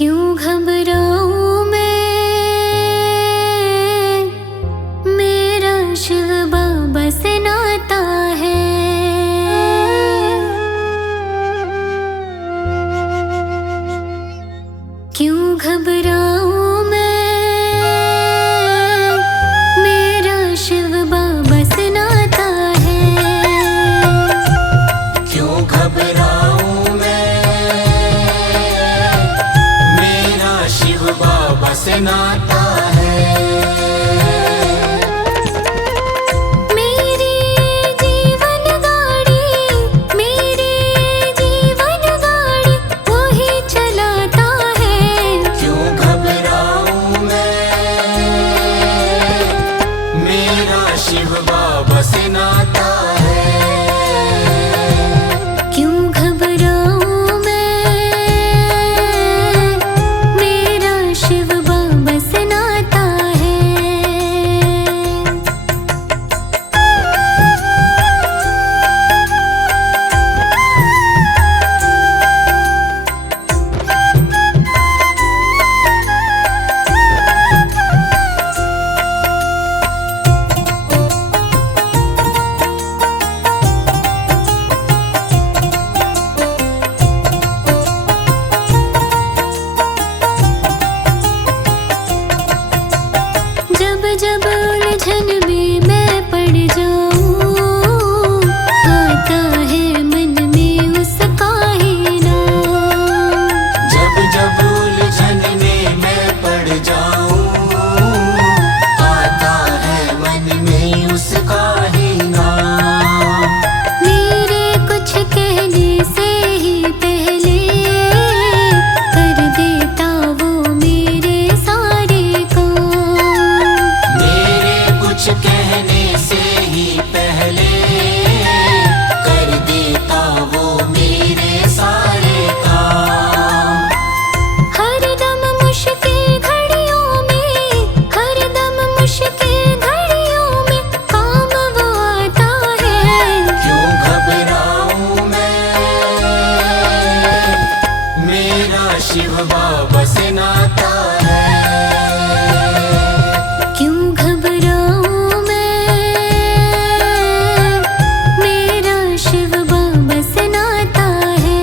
क्यों घबराऊं मैं, मेरा शिव बाबा से नाता है। क्यों घबराऊं मैं, मेरा शिव बाबा से नाता है। क्यों घबराऊं मैं, मेरा शिव बाबा से नाता है। मेरी जीवन गाड़ी, मेरी जीवन गाड़ी वही चलाता है। क्यों घबराऊं मैं, मेरा शिव बाबा से नाता है। क्यों घबराऊं मैं, मेरा शिव बाबा से नाता है। जब जब उलझन में मैं पड़ जाऊं, आता है मन में उसका ही नाम। जब जब उलझन में मैं पड़ जाऊं, आता है मन में उसका ही नाम। मेरे कुछ कहने से ही पहले कर देता वो मेरे सारे काम। मेरे कुछ कहने से ही पहले कर देता वो मेरे सारे काम। हर दम मुश्किल घड़ियों में, हर दम मुश्किल घड़ियों में काम वो आता है। क्यों घबराऊं मैं, मेरा शिव बाबा से नाता है। क्यों घबराऊं मैं, मेरा शिव बाबा से नाता है।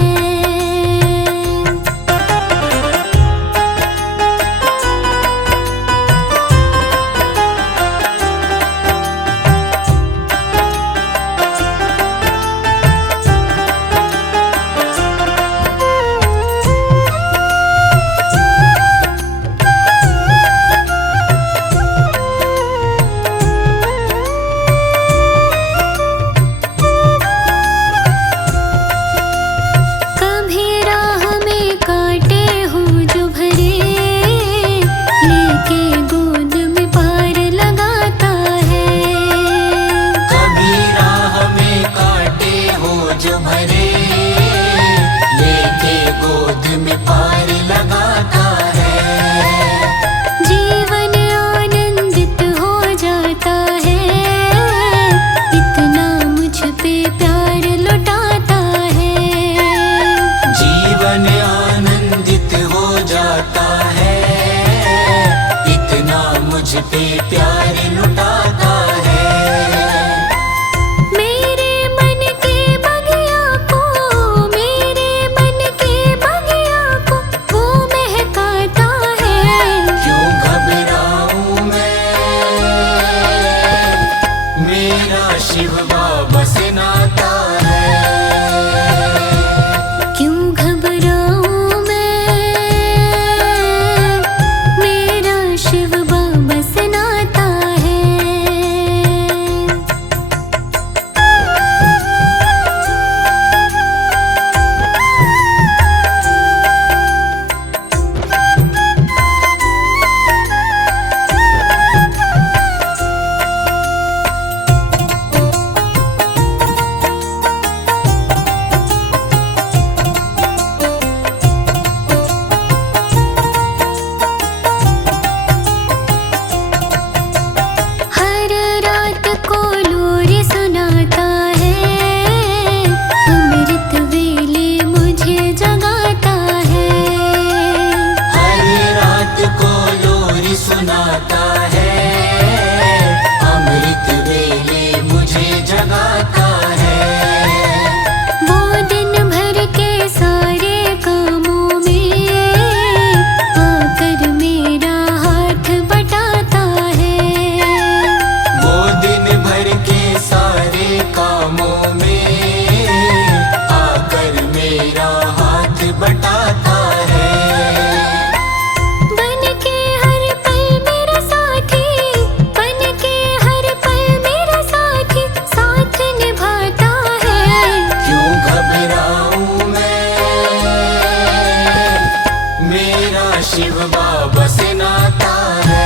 शिव बाबा से नाता है।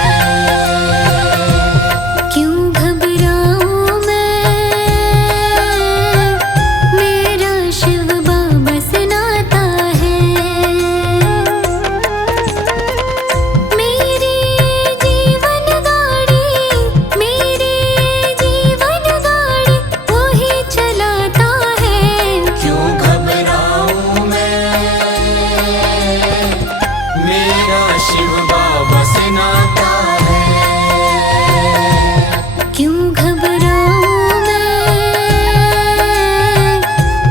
क्यों घबराऊं मैं, मेरा शिव बाबा से नाता है। मेरी जीवन गाड़ी वो ही चलाता है। क्यों घबराऊं मैं, मेरा शिव बाबा से नाता है। क्यों घबराऊं मैं,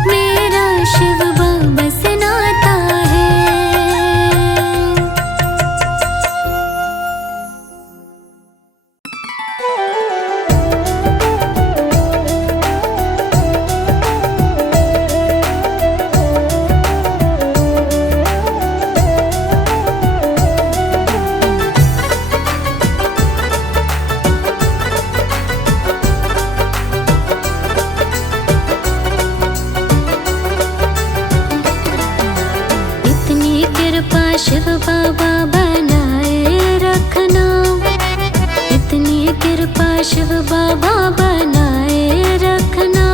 मेरा शिव बाबा से नाता है। इतनी कृपा शिव बाबा बनाए रखना, इतनी कृपा शिव बाबा बनाए रखना।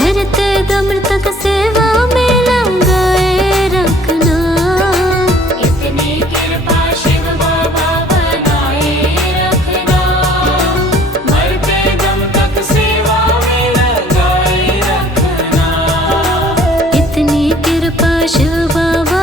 मरते दम तक सेवा में लगाए रखना। इतनी कृपा शिव बाबा बनाए रखना, मरते दम तक सेवा में लगाए रखना। इतनी कृपा शिव बाबा।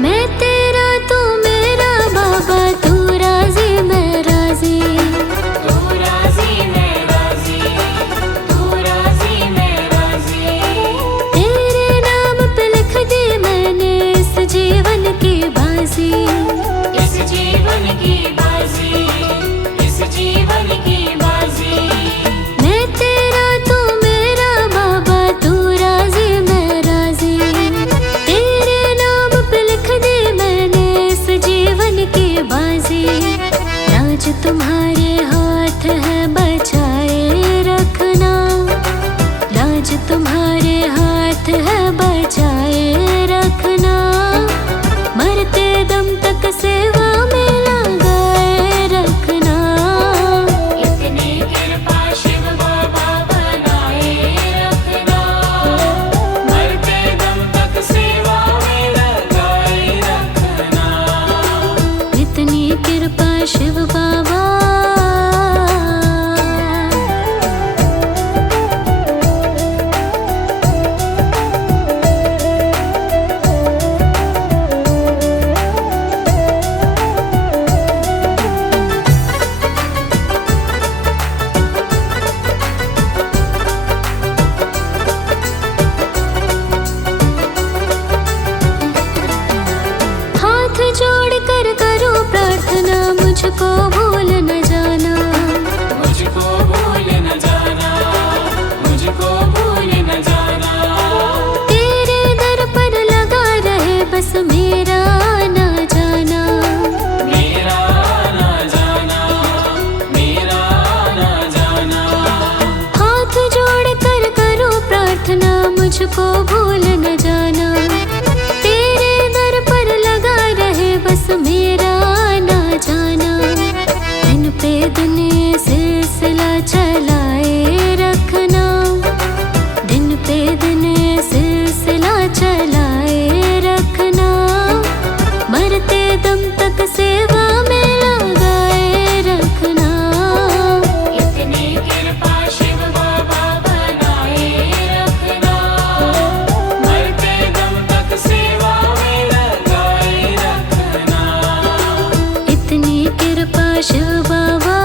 मैं तेरा तू मेरा बाबा, तू राजी मैं राजी। तू राजी मैं राजी, तू राजी मैं राजी। तेरे नाम पे लिख दी मैंने इस जीवन की बाजी। इस जीवन की बाजी, इस जीवन की बाजी। मैं तेरा तू मेरा बाबा, तू राजी मैं राजी। तेरे नाम पे लिख दी मैंने इस जीवन की बाजी। राज तुम्हारे हाथ है बचाए रखना, राज तुम्हारे हाथ है बचाए रखना। मरते दम तक सेवा में लगाए रखना। इतनी कृपा शिव बाबा बनाए रखना, मरते दम तक सेवा में लगाए रखना। इतनी कृपा शिव बाबा। हाथ जोड़ कर करो प्रार्थना, मुझको भूल न जाना। मुझको भूल न जाना, मुझको भूल न जाना। तेरे दर पर लगा रहे बस मेरा ना जाना। मेरा ना जाना, मेरा ना जाना। हाथ जोड़ कर करो प्रार्थना, मुझको भूल न जाना। तेरे दर पर लगा रहे बस मेरा ना जाना। दिन पे दिन सिलसिला चलाए रखना, दिन पे दिन सिलसिला चलाए रखना। मरते दम तक सेवा में लगाए रखना। इतनी कृपा शिव बाबा बनाए रखना, मरते दम तक सेवा में लगाए रखना। इतनी कृपा शिव बाबा।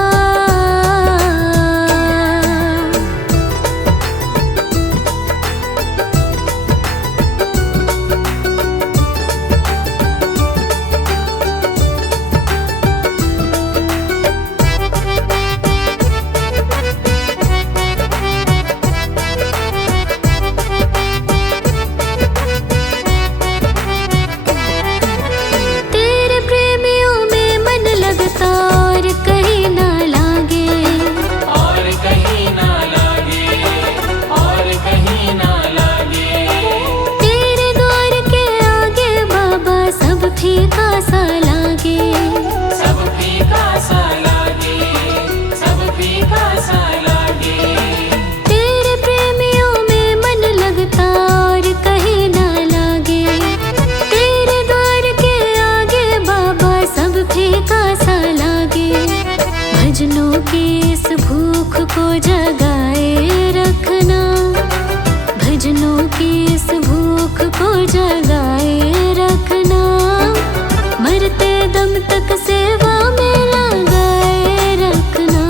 भजनों की इस भूख को जगाए रखना, भजनों की इस भूख को जगाए रखना, मरते दम तक सेवा में लगाए रखना।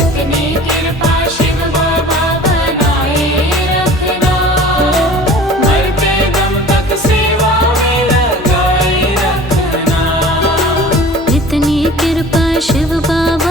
इतनी कृपा शिव बाबा बनाए रखना, मरते दम तक सेवा में लगाए रखना। इतनी कृपा शिव बाबा।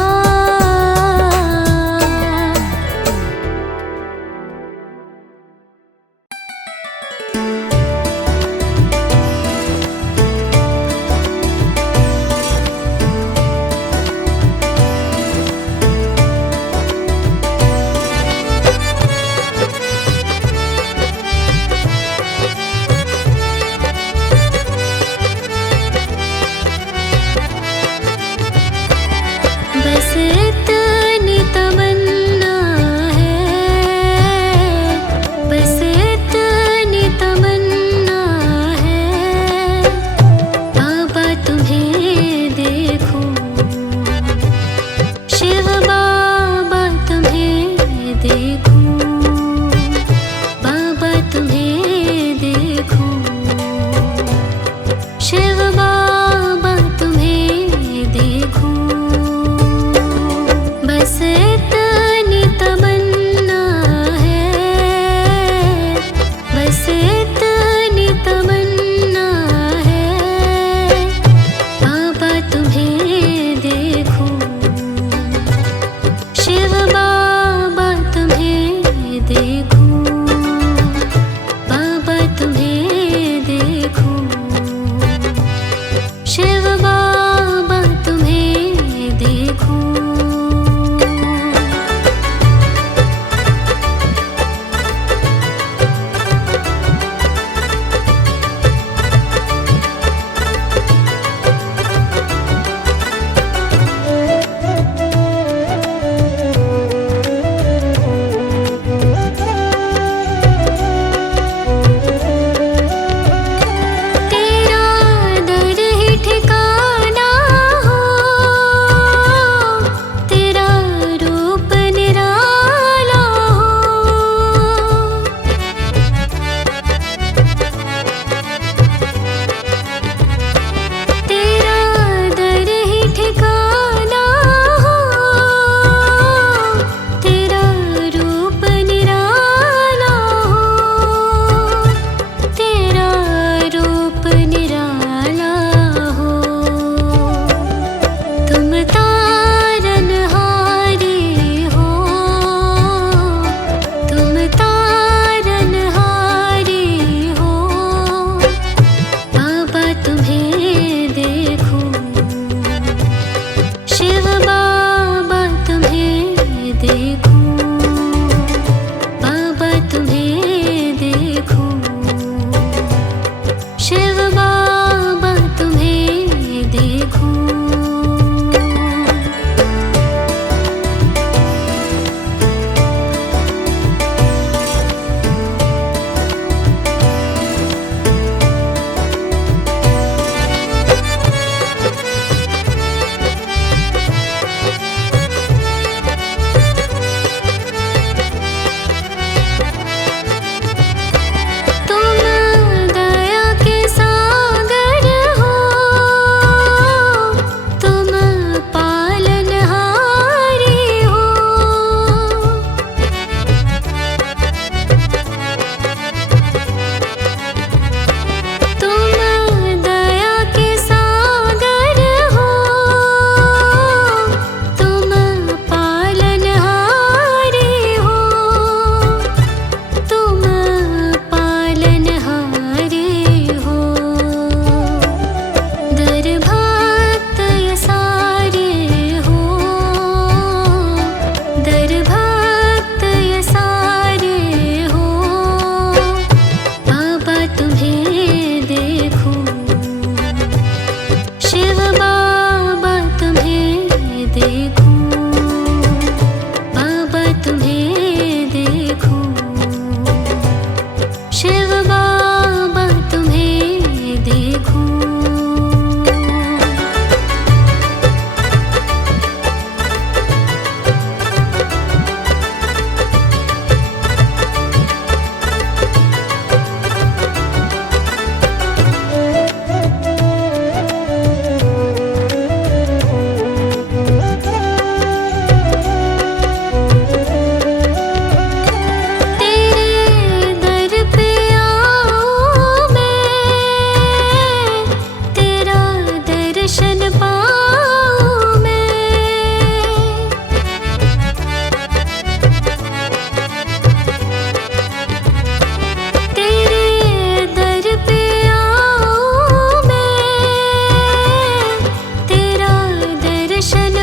बस इतनी तमन्ना है, बस इतनी तमन्ना है, बाबा तुम्हें देखूं, शिव बाबा तुम्हें देखूं, बाबा तुम्हें देखूं, शिव बाबा तुम्हें देखूं।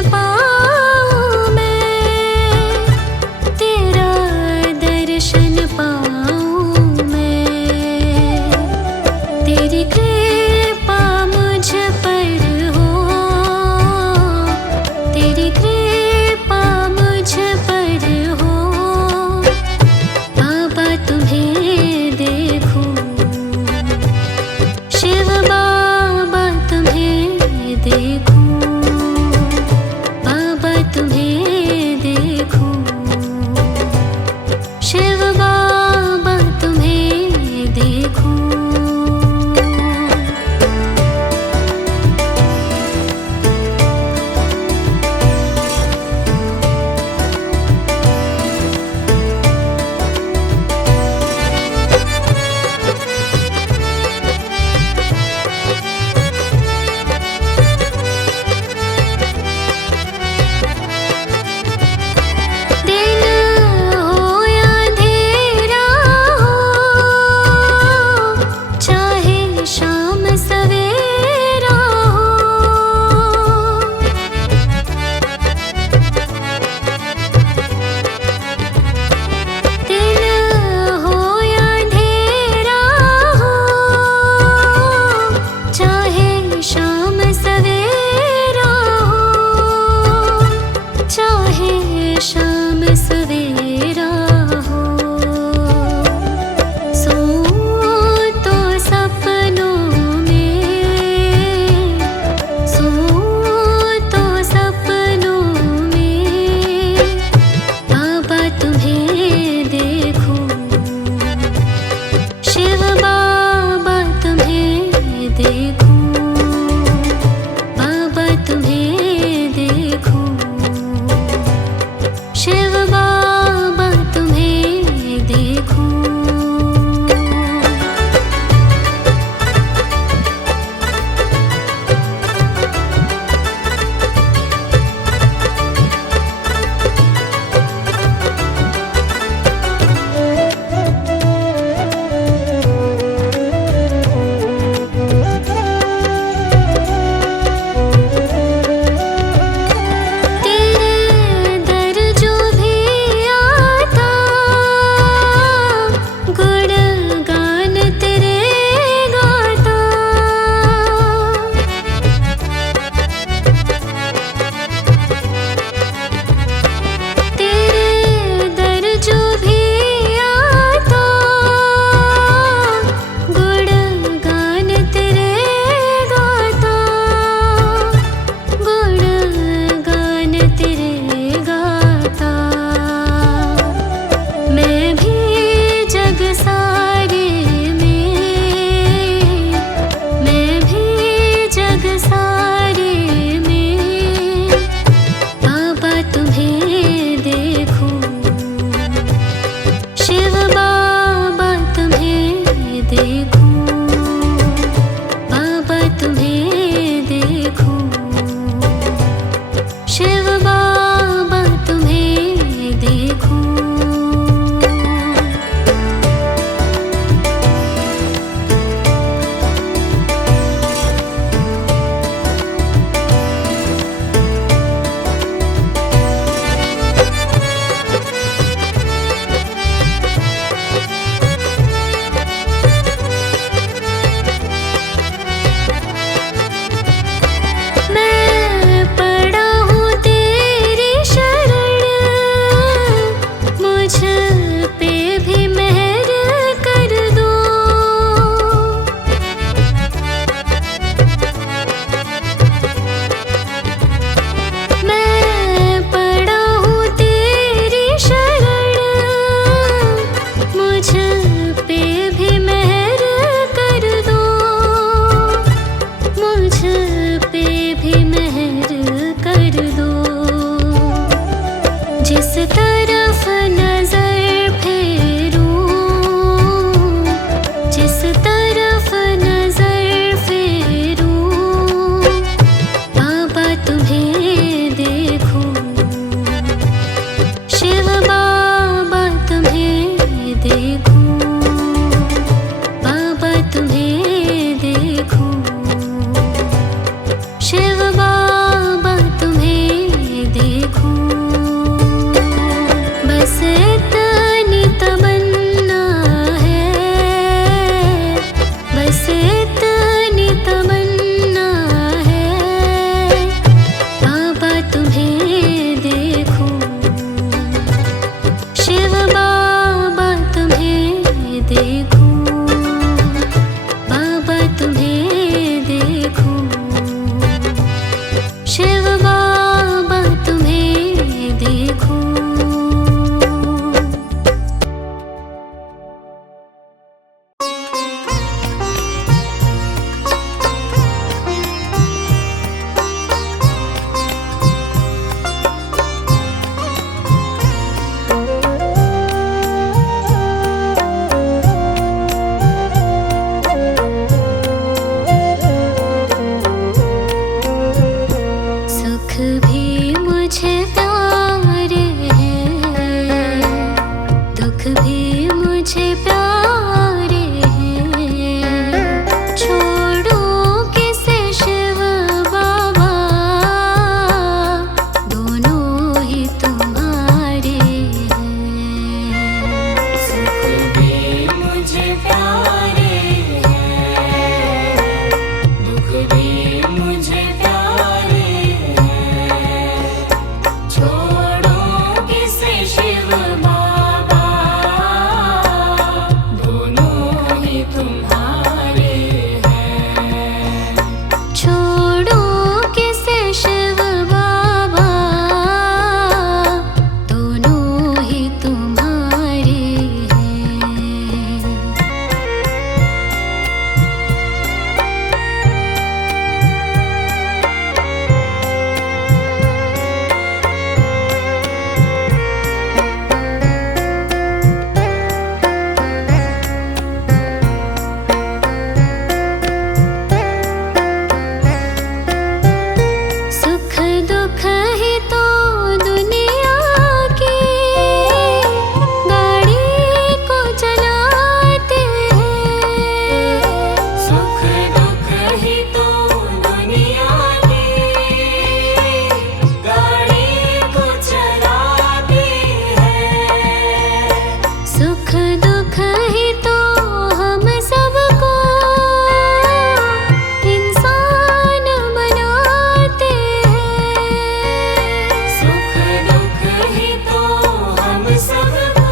पाऊं मैं, तेरा दर्शन पाऊं मैं। तेरी कृपा मुझ पर हो, तेरी कृपा मुझ पर हो। बाबा तुम्हें देखूं, शिव बाबा तुम्हें देखूं, बाबा तुम्हें देखूं, शिव बाबा तुम्हें देखूं। दिन हो या अंधेरा हो, चाहे शाम सवेरा हो। दिन हो या अंधेरा हो, चाहे शाम सवेरा हो, चाहे शाम सवेरा हो। सो तो सपनों में, सो तो सपनों में, बाबा तुम्हें देखूं, शिव बाबा तुम्हें देखूं, बाबा तुम्हें देखूं, शिव भी मुझे प्यारे हैं। छोड़ो किसे शिव बाबा, दोनों ही तुम्हारे हैं। सुख भी मुझे प्यारे हैं, दुख भी मुझे प्यारे हैं। छोड़ो किसे शिव बाबा, दोनों ही तुम्हारे हैं। छोड़ो किसे शिव बाबा, दोनों ही तुम्हारे हैं। सुख दुख ही तो दुनिया की गाड़ी को चलाते हैं। सुख दुख ही तो दुनिया की गाड़ी को चलाते हैं। सुख दुख ही तो हम सबको इंसान बनाते हैं। सुख दुख ही तो हम सबको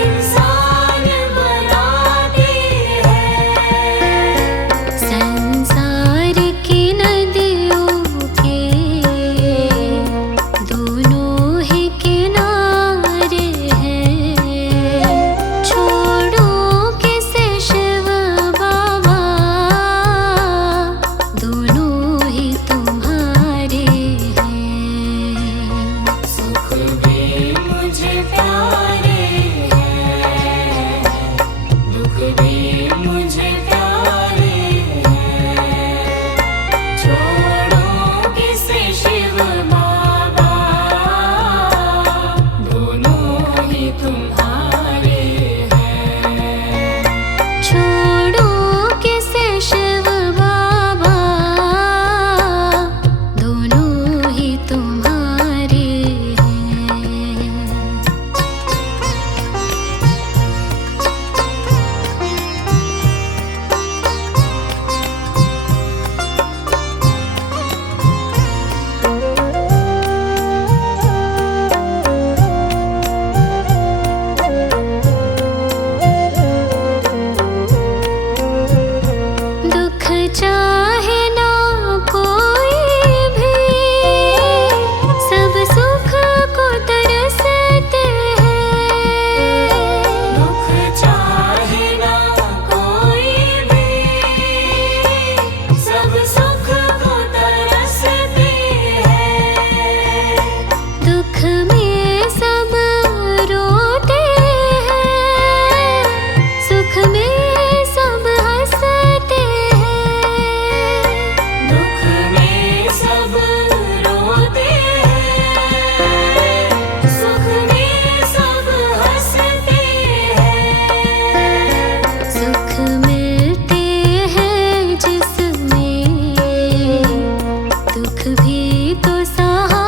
इंसान बनाते हैं। संसार की नदियों के दोनों ही किनारे हैं। छोड़ो किसे शिव बाबा, दोनों ही तुम्हारे हैं। सुख भी मुझे प्यारे हैं, दुख भी मुझे प्यारे हैं। छोड़ो किसे शिव बाबा, दोनों ही तुम्हारे हैं। छोड़ो किसे शिव बाबा, दोनों ही तुम्हारे हैं। दुख चाहे ना कोई भी, सब सुख को तरसते हैं। दुख चाहे ना कोई भी, सब सुख को तरसते हैं। दुख में सब रोते हैं, सुख में सब हंसते हैं। दुख में सब रोते हैं, सुख में सब हंसते हैं। सुख मिलते हैं जिसमें, दुख भी तो सहा